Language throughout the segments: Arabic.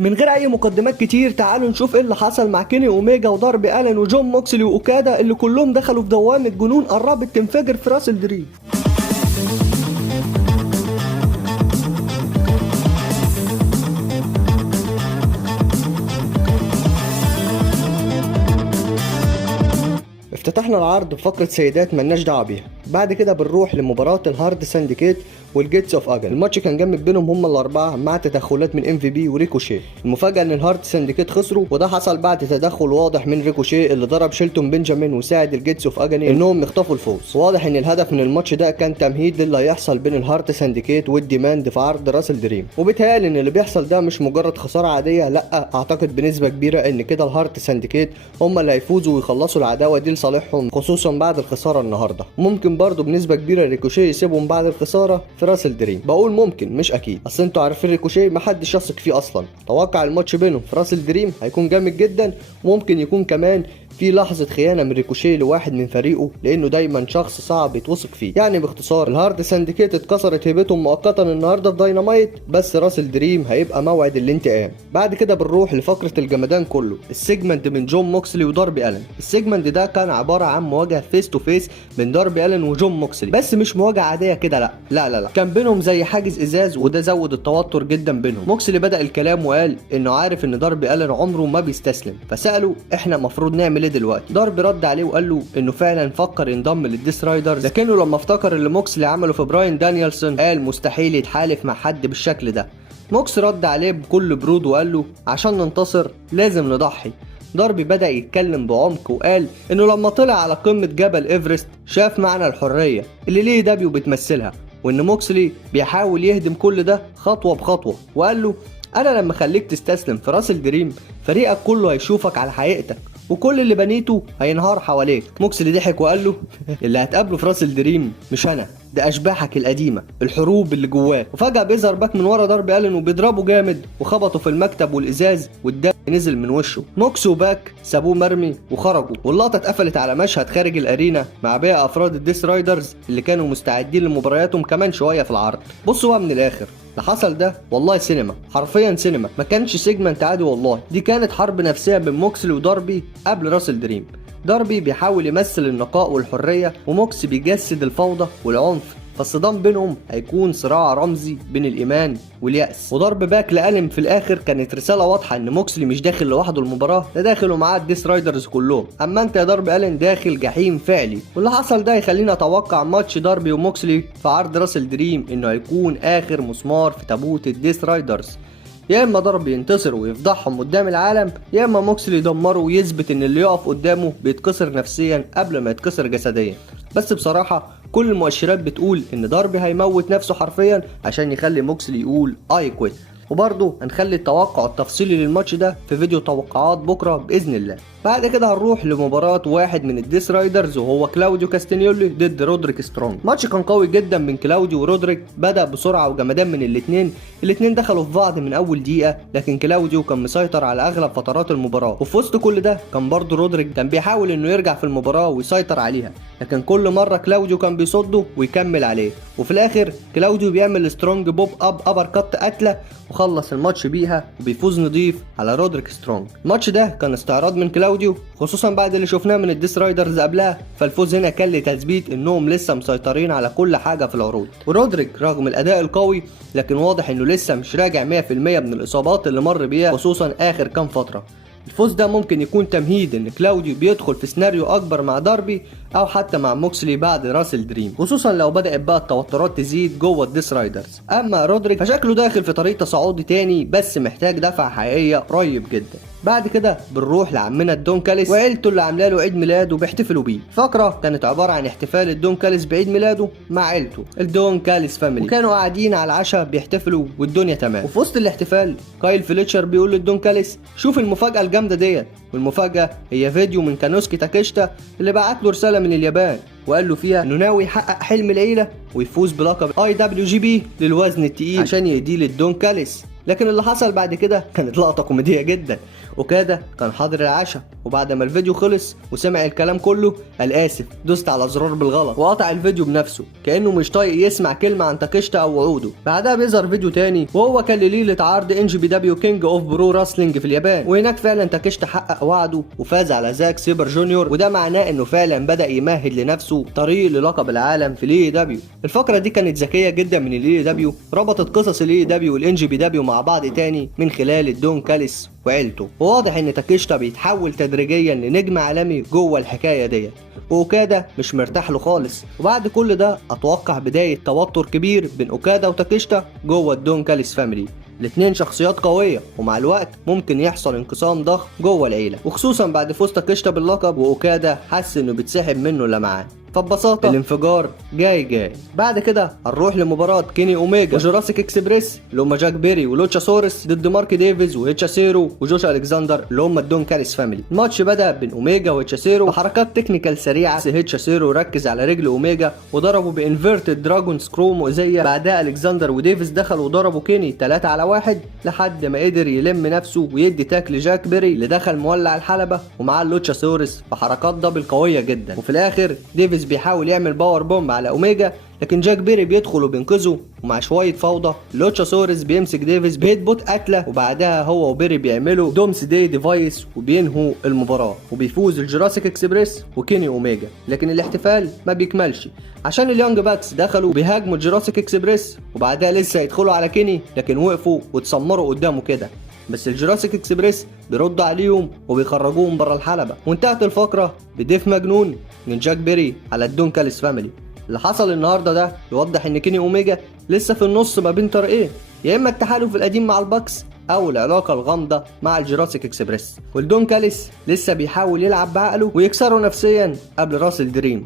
من غير اي مقدمات كتير تعالوا نشوف ايه اللي حصل مع كيني اوميجا وداربي الين وجون موكسلي واوكادا اللي كلهم دخلوا في دوامه جنون قربت تنفجر في راسل دريم. افتتحنا العرض بفقرة سيدات ملناش دعوة بيها، بعد كده بنروح لمباراة الهارد سانديكيت والجيتس اوف اجن. الماتش كان جامد بينهم هما الاربعه مع تدخلات من ام في بي وريكوشيه. المفاجاه ان الهارد سانديكيت خسروا، وده حصل بعد تدخل واضح من ريكوشيه اللي ضرب شيلتون بنجامين وساعد الجيتس اوف اجن انهم يخطفوا الفوز. واضح ان الهدف من الماتش ده كان تمهيد للي هيحصل بين الهارد سانديكيت والديماند في عرض راسل دريم، وبيتهيألي ان اللي بيحصل ده مش مجرد خساره عاديه، لا اعتقد بنسبه كبيره ان كده الهارد سانديكيت هما اللي هيفوزوا ويخلصوا العداوه دي لصالحهم، خصوصا بعد الخساره النهارده. ممكن برضو بنسبه كبيره ريكوشيه يسيبهم بعد الخساره في راسل دريم. بقول ممكن مش اكيد، اصل انتوا عارفين ريكوشيه محدش يثق فيه اصلا. توقع الماتش بينهم في راسل دريم هيكون جامد جدا، وممكن يكون كمان في لحظة خيانة من ريكوشيه لواحد من فريقه، لانه دايما شخص صعب يتوثق فيه. يعني باختصار الهارد سانديكيت اتكسرت هيبتهم مؤقتا النهارده في داينامايت، بس راسل دريم هيبقى موعد الانتقام. بعد كده بنروح لفقرة الجمدان كله، السيجمنت من جون موكسلي وداربي الين. السيجمنت ده كان عبارة عن مواجهة فيس تو فيس بين داربي الين وجون موكسلي، بس مش مواجهة عادية كده، لا كان بينهم زي حاجز ازاز، وده زود التوتر جدا بينهم. موكسلي بدأ الكلام وقال انه عارف ان داربي الين عمره ما بيستسلم، فسأله احنا المفروض نعمل ايه دلوقتي. داربي رد عليه وقال له انه فعلا فكر ينضم للديس رايدرز، لكنه لما افتكر اللي موكسلي عمله في براين دانيالسون قال مستحيل يتحالف مع حد بالشكل ده. موكس رد عليه بكل برود وقال له عشان ننتصر لازم نضحي. داربي بدأ يتكلم بعمق وقال انه لما طلع على قمة جبل ايفرست شاف معنى الحرية اللي ليه دبليو بتمثلها، وان موكسلي بيحاول يهدم كل ده خطوة بخطوة، وقال له انا لما خليك تستسلم في راسل دريم فريقك كله هيشوفك على حقيقتك، وكل اللي بنيته هينهار حواليك. موكسلي ضحك وقال له اللي هتقابله في راسل دريم مش انا، ده اشباحك القديمه، الحروب اللي جواك. وفجاه بيظهر باك من ورا داربي الين وبيضربه جامد وخبطه في المكتب والازاز والدم نزل من وشه. موكس وباك سابوه مرمي وخرجوا، واللقطه اتقفلت على مشهد خارج الارينا مع باقي افراد الديس رايدرز اللي كانوا مستعدين لمبارياتهم كمان شويه في العرض. بصوا بقى من الاخر، اللي حصل ده والله سينما، حرفيا سينما، ما كانش سيجمنت عادي والله، دي كانت حرب نفسيه بين موكسلي وداربي قبل راسل دريم. داربي بيحاول يمثل النقاء والحريه، وموكس بيجسد الفوضى والعنف، فالصدام بينهم هيكون صراع رمزي بين الايمان واليأس. وضرب باك لألم في الاخر كانت رساله واضحه ان موكسلي مش داخل لوحده المباراه، ده داخل ومعاه الديس رايدرز كلهم، اما انت يا داربي الين داخل جحيم فعلي. واللي حصل ده يخلينا اتوقع ماتش داربي وموكسلي في عرض راسل دريم انه هيكون اخر مسمار في تابوت الديس رايدرز. يا اما داربي ينتصر ويفضحهم قدام العالم، يا اما موكسلي يدمره ويثبت ان اللي يقف قدامه بيتكسر نفسيا قبل ما يتكسر جسديا. بس بصراحه كل المؤشرات بتقول ان داربي هيموت نفسه حرفيا عشان يخلي موكسلي يقول اي كويت. وبرضه هنخلي التوقع التفصيلي للماتش ده في فيديو توقعات بكره باذن الله. بعد كده هنروح لمباراة واحد من الديس رايدرز وهو كلاوديو كاستانيولي ضد رودريك سترونج. ماتش كان قوي جدا من كلاوديو ورودريك، بدأ بسرعة وجمدان من الاتنين دخلوا في بعض من اول دقيقة، لكن كلاوديو كان مسيطر على اغلب فترات المباراة. وفي وسط كل ده كان برضه رودريك كان بيحاول انه يرجع في المباراة ويسيطر عليها، لكن كل مرة كلاوديو كان بيصده ويكمل عليه، وفي الاخر كلاوديو بيعمل سترونج بوب ابر كات قتلة وخلص الماتش بيها وبيفوز نضيف على رودريك سترونج. الماتش ده كان استعراض من كلاوديو، خصوصا بعد اللي شفناه من الديس رايدرز قبلها، فالفوز هنا كان لتثبيت انهم لسه مسيطرين على كل حاجه في العروض. ورودريك رغم الاداء القوي لكن واضح انه لسه مش راجع 100% من الاصابات اللي مر بيها خصوصا اخر كام فتره. الفوز ده ممكن يكون تمهيد ان كلاوديو بيدخل في سيناريو اكبر مع داربي او حتى مع موكسلي بعد راسل دريم، خصوصا لو بدأت بقى التوترات تزيد جوه الديس رايدرز. اما رودريك فشكله داخل في طريق تصاعدي تاني، بس محتاج دفعه حقيقيه قريب جدا. بعد كده بنروح لعمنا الدون كاليس وعيلته اللي عامله له عيد ميلاد وبيحتفلوا بيه. فقره كانت عباره عن احتفال الدون كاليس بعيد ميلاده مع عيلته الدون كاليس فاميلي، وكانوا قاعدين على العشاء بيحتفلوا والدنيا تمام. وفي وسط الاحتفال كايل فليتشر بيقول للدون كاليس شوف المفاجاه الجامده ديت، والمفاجاه هي فيديو من كانوسكي تاكيشتا اللي بعت له رساله من اليابان وقال له فيها انه ناوي يحقق حلم العيله ويفوز بلقب IWGP للوزن التقيل عشان يهديه للدون كاليس. لكن اللي حصل بعد كده كانت لقطة كوميدية جدا. اوكادا كان حاضر العشاء، وبعد ما الفيديو خلص وسمع الكلام كله قال اسف دوست على زرار بالغلط وقطع الفيديو بنفسه كانه مش طايق يسمع كلمه عن تاكيشتا او وعوده. بعدها بيظهر فيديو تاني وهو كان ليله عرض NJPW كينج اوف برو راسلينج في اليابان، وهناك فعلا تاكيشتا حقق وعده وفاز على زاك سيبر جونيور، وده معناه انه فعلا بدا يمهد لنفسه طريق للقب العالم في الAEW. الفقره دي كانت ذكيه جدا من الAEW، ربطت قصص الAEW والNJPW مع بعض تاني من خلال الدون كاليس وعيلته، وواضح ان تاكيشتا بيتحول تدريجيا لنجم عالمي جوه الحكايه ديت، واوكادا مش مرتاح له خالص. وبعد كل ده اتوقع بدايه توتر كبير بين اوكادا وتاكيشتا جوه الدون كاليس فاميلي. الاتنين شخصيات قويه، ومع الوقت ممكن يحصل انقسام ضخم جوه العيله، وخصوصا بعد فوز تاكيشتا باللقب واوكادا حس انه بيتسحب منه اللمعان. فببساطة الانفجار جاي. بعد كده هنروح لمباراة كيني اوميجا وجوراسيك اكسبريس اللي هم جاك بيري ولوتشاسورس ضد مارك ديفيز وهيتشاسيرو وجوش الكسندر اللي هم الدون كاليس فاميلي. الماتش بدأ بين اوميجا وهيتشاسيرو بحركات تكنيكال سريعة، بس هيتشاسيرو ركز على رجل اوميجا وضربه بانفيرتد دراجون سكرو مؤذية. بعدها الكسندر وديفيز دخلوا وضربوا كيني 3 على 1 لحد ما قدر يلم نفسه ويدي تاك لجاك بيري اللي دخل مولع الحلبة ومعاه لوتشاسورس بحركات دبل قوية جدا. وفي الاخر ديفيز بيحاول يعمل باور بومب على اوميجا، لكن جاك بيري بيدخل وبينقذه، ومع شويه فوضى لوتشاسورس بيمسك ديفيز بهيد بوت قتله، وبعدها هو وبيري بيعملوا دومس داي ديفايس وبينهوا المباراه، وبيفوز الجوراسيك اكسبريس وكيني اوميجا. لكن الاحتفال ما بيكملش عشان اليونج باكس دخلوا بيهاجموا الجوراسيك اكسبريس، وبعدها لسه يدخلوا على كيني لكن وقفوا واتسمروا قدامه كده، بس الجوراسيك اكسبريس بيردوا عليهم وبيخرجوهم بره الحلبة. وانتهت الفقرة بديف مجنون من جاك بيري على الدون كاليس فاميلي. اللي حصل النهارده ده يوضح ان كيني اوميجا لسه في النص ما بين طريقين، يا اما التحالف القديم مع الباكس او العلاقه الغامضه مع الجوراسيك اكسبريس، والدون كاليس لسه بيحاول يلعب بعقله ويكسره نفسيا قبل راسل دريم.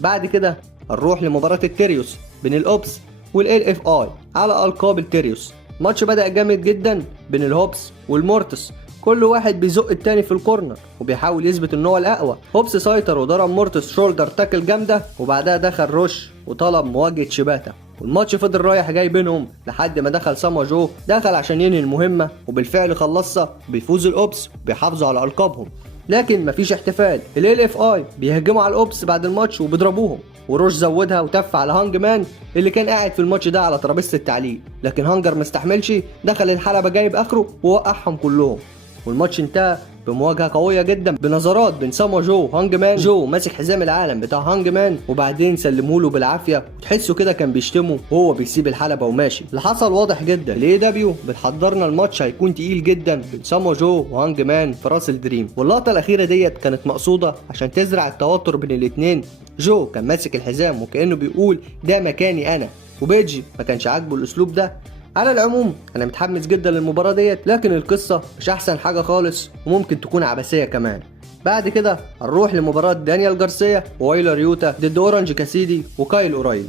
بعد كده هنروح لمباراه التيريوس بين الاوبس والLFI على القاب التيريوس. ماتش بدأ جامد جدا بين الهوبس والمورتس، كل واحد بيزق التاني في الكورنر وبيحاول يثبت ان هو الاقوى. هوبس سيطر وضرب مورتس شولدر تاكل جامده، وبعدها دخل روش وطلب مواجهه شباتا، والماتش فضل رايح جاي بينهم لحد ما دخل ساما جو دخل عشان ينهي المهمه، وبالفعل خلصها بيفوز الاوبس وبيحافظوا على القابهم. لكن مفيش احتفال، الLFI بيهجموا على الاوبس بعد الماتش وبيضربوهم، وروش زودها وتف على هانج مان اللي كان قاعد في الماتش ده على ترابيزه التعليق، لكن هانجر مستحملش دخل الحلبه جايب اخره ووقعهم كلهم. والماتش انتهى بمواجهه قويه جدا بنظرات بين ساما جو وهانج مان. جو ماسك حزام العالم بتاع هانج مان وبعدين سلموله بالعافيه، وتحسه كده كان بيشتمه وهو بيسيب الحلبه وماشي. اللي حصل واضح جدا، الAEW بتحضرنا الماتش هيكون تقيل جدا بين ساما جو وهانج مان في راسل دريم، واللقطه الاخيره ديت كانت مقصوده عشان تزرع التوتر بين الاثنين. جو كان ماسك الحزام وكانه بيقول ده مكاني انا، وبيجي ما كانش عاجبه الاسلوب ده. على العموم انا متحمس جدا للمباراه ديت، لكن القصه مش احسن حاجه خالص وممكن تكون عبثيه كمان. بعد كده هنروح لمباراه دانيال جارسيا ووايلر يوتا ضد اورنج كاسيدي وكايل اورايلي.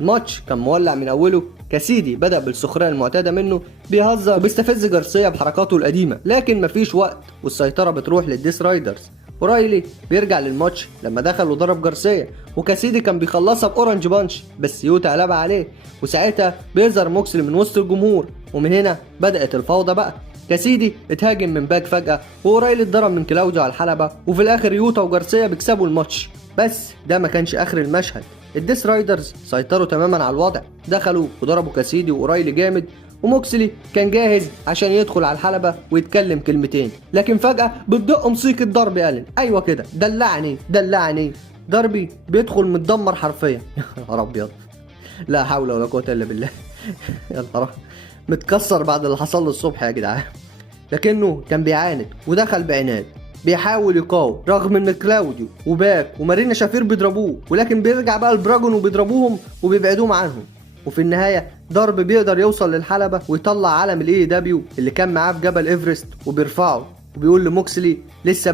الماتش كان مولع من اوله، كاسيدي بدأ بالسخرية المعتادة منه، بيهزر وبيستفز جارسيا بحركاته القديمة، لكن مفيش وقت والسيطرة بتروح للديس رايدرز. اورايلي بيرجع للماتش لما دخل وضرب جارسيا، وكاسيدي كان بيخلصها باورنج بانش بس يوتا قلبها عليه، وساعتها بيظهر موكسلي من وسط الجمهور، ومن هنا بدأت الفوضى بقى. كاسيدي اتهاجم من باك فجأة، واورايلي اتضرب من كلاوديو على الحلبة، وفي الاخر يوتا وجارسيا بيكسبوا الماتش. بس ده ما كانش اخر المشهد، الديس رايدرز سيطروا تماما على الوضع، دخلوا وضربوا كاسيدي واورايلي جامد، وموكسلي كان جاهز عشان يدخل على الحلبة ويتكلم كلمتين، لكن فجأة بتدق موسيقى ضربي ألين. ايوه كده، دلعني ضربي بيدخل متدمر حرفيا. يا نهار ابيض، لا حول ولا قوة الا بالله. يا نهار متكسر بعد اللي حصل له الصبح يا جدعان، لكنه كان بيعاند ودخل بعناد، بيحاول يقاوم رغم ان كلاوديو وباك ومارينا شافير بيضربوه، ولكن بيرجع بقى البراجون وبيضربوهم وبيبعدوهم عنهم، وفي النهاية ضرب بيقدر يوصل للحلبة ويطلع علم الAEW اللي كان معاه في جبل ايفرست وبيرفعه، وبيقول لموكسلي لسه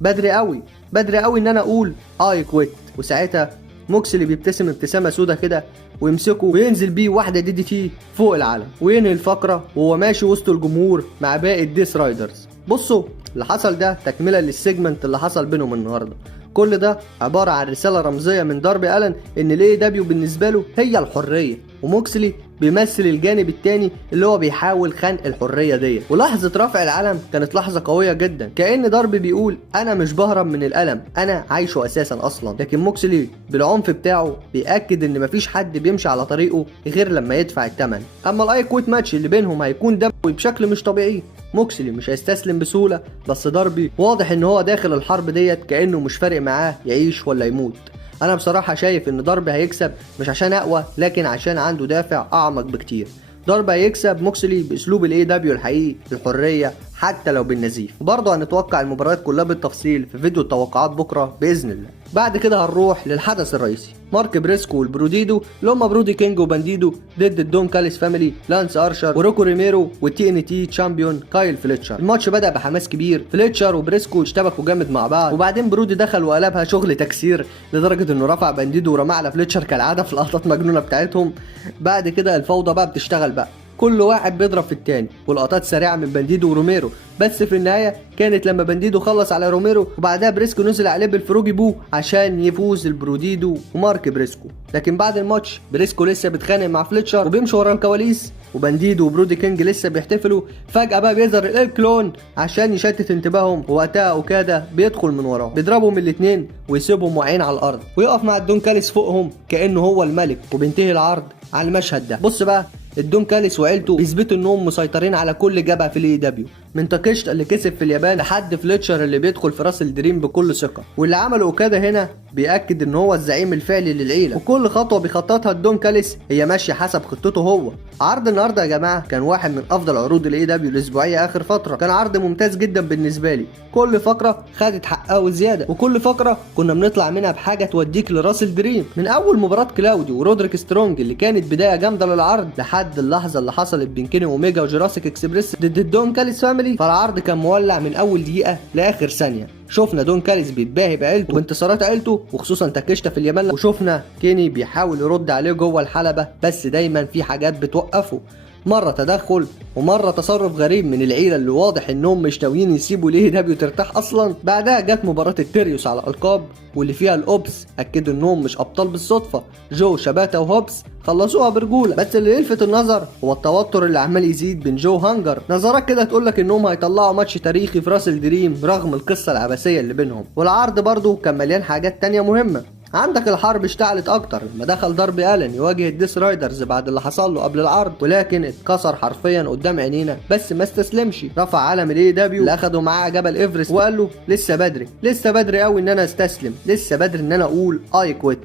بدري قوي ان انا اقول اي كويت. وساعتها موكسلي بيبتسم ابتسامة سودا كده ويمسكه وينزل بيه واحدة DDT فوق العلم، وينهي الفقرة وهو ماشي وسط الجمهور مع باقي الديس رايدرز. بصوا اللي حصل ده تكملة للسيجمنت اللي حصل بينهم النهارده، كل ده عبارة عن رسالة رمزية من داربي ألين إن الAEW بالنسبة له هي الحرية، وموكسلي بيمثل الجانب التاني اللي هو بيحاول خنق الحريه ديت. ولحظه رفع العلم كانت لحظه قويه جدا، كأن داربي بيقول انا مش بهرب من الالم، انا عايشه اساسا اصلا. لكن موكسلي بالعنف بتاعه بيأكد ان مفيش حد بيمشي على طريقه غير لما يدفع الثمن. اما الاي كويت ماتش اللي بينهم هيكون دموي بشكل مش طبيعي. موكسلي مش هيستسلم بسهوله، بس داربي واضح ان هو داخل الحرب ديت كأنه مش فارق معاه يعيش ولا يموت. انا بصراحه شايف ان داربي هيكسب مش عشان اقوى، لكن عشان عنده دافع اعمق بكتير. داربي هيكسب موكسلي باسلوب الاي دبليو الحقيقي، الحريه حتى لو بالنزيف. وبرضه هنتوقع المباريات كلها بالتفصيل في فيديو التوقعات بكره باذن الله. بعد كده هنروح للحدث الرئيسي، مارك بريسكو والبروديدو اللي هم برودي كينج وبانديدو ضد الدون كاليس فاميلي، لانس ارشر وروكو ريميرو والتي ان تي تشامبيون كايل فليتشر. الماتش بدأ بحماس كبير، فليتشر وبريسكو اشتبكوا جامد مع بعض، وبعدين برودي دخل وقلبها شغل تكسير لدرجه انه رفع بانديدو ورماه على فليتشر كالعاده في لقطات مجنونه بتاعتهم. بعد كده الفوضى بقى بتشتغل بقى، كل واحد بيضرب في التاني، ولقطات سريعه من بانديدو وروميرو. بس في النهايه كانت لما بانديدو خلص على روميرو، وبعدها بريسكو نزل عليه بالفروجي بو عشان يفوز البروديدو ومارك بريسكو. لكن بعد الماتش بريسكو لسه بيتخانق مع فليتشر وبيمشي ورا الكواليس، وبانديدو وبرودي كينج لسه بيحتفلوا. فجاه بقى بيظهر الكلون عشان يشتت انتباههم، ووقتها اوكادا بيدخل من وراه بيضربهم الاثنين ويسيبهم واقعين على الارض، ويقف مع الدون كاليس فوقهم كانه هو الملك. وبينتهي العرض على المشهد ده. بص بقى، الدون كاليس وعيلته بيثبتوا انهم مسيطرين على كل جبهه في الاي دبليو، من تاكيشتا اللي كسب في اليابان لحد فليتشر اللي بيدخل في راس الدريم بكل ثقه. واللي عمله اوكادا هنا بيأكد ان هو الزعيم الفعلي للعيله، وكل خطوه بيخططها الدون كاليس هي ماشيه حسب خطته هو. عرض النهارده يا جماعه كان واحد من افضل عروض الاي دبليو الاسبوعيه اخر فتره، كان عرض ممتاز جدا بالنسبه لي، كل فقره خدت حقها وزياده، وكل فقره كنا بنطلع منها بحاجه توديك لراس الدريم. من اول مباراه كلاودي ورودريك سترونج اللي كانت بدايه جامده للعرض لحد اللحظه اللي حصلت بين كيني اوميجا وجوراسيك اكسبريس ضد الدون كاليس فاميلي، فالعرض كان مولع من اول دقيقه لاخر ثانيه. شفنا دون كاليس بيتباهي بعيلته وانتصارات عيلته وخصوصا تاكيشتا في اليابان، وشفنا كيني بيحاول يرد عليه جوه الحلبه، بس دايما في حاجات بتوقفه، مرة تدخل ومرة تصرف غريب من العيلة اللي واضح انهم مش ناويين يسيبوا ليه دبليو ترتاح اصلا. بعدها جت مباراة التريوس على الالقاب واللي فيها الاوبس اكدوا انهم مش ابطال بالصدفة، جو شباتا وهوبس خلصوها برجولة. بس اللي يلفت النظر هو التوتر اللي عمال يزيد بين جو هانجر، نظرات كده تقولك انهم هيطلعوا ماتش تاريخي في راس الدريم رغم القصة العبثية اللي بينهم. والعرض برضو كان مليان حاجات تانية مهمة. عندك الحرب اشتعلت اكتر لما دخل داربي الن يواجه الديس رايدرز بعد اللي حصل له قبل العرض، ولكن اتكسر حرفيا قدام عينينا، بس ما استسلمش، رفع علم الاي دبليو اللي اخده معاه جبل ايفرست وقال له لسه بدري، لسه بدري قوي ان انا استسلم، لسه بدري ان انا اقول اي كويت.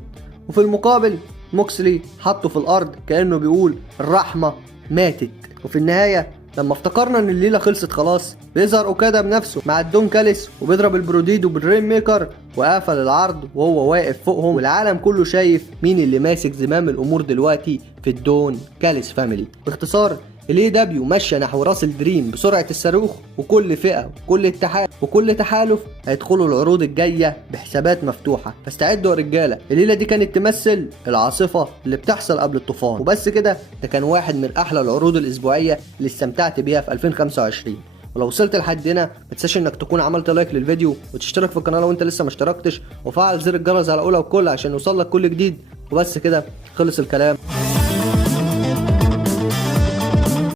وفي المقابل موكسلي حطه في الارض كانه بيقول الرحمه ماتت. وفي النهايه لما افتكرنا ان الليله خلصت خلاص، بيظهر اوكادا بنفسه مع الدون كاليس وبيضرب البروديدو بالرين ميكر وقفل العرض وهو واقف فوقهم، والعالم كله شايف مين اللي ماسك زمام الامور دلوقتي في الدون كاليس فاميلي. باختصار الاي دبليو ماشيه نحو راس الدريم بسرعه الصاروخ، وكل فئه وكل اتحاد وكل تحالف هيدخلوا العروض الجايه بحسابات مفتوحه، فاستعدوا يا رجاله. الليله دي كانت تمثل العاصفه اللي بتحصل قبل الطوفان. وبس كده، ده كان واحد من احلى العروض الاسبوعيه اللي استمتعت بيها في 2025. ولو وصلت لحد هنا ما تنساش انك تكون عملت لايك للفيديو وتشترك في القناه لو انت لسه ما اشتركتش، وفعل زر الجرس على اولى وكل عشان يوصلك كل جديد. وبس كده خلص الكلام.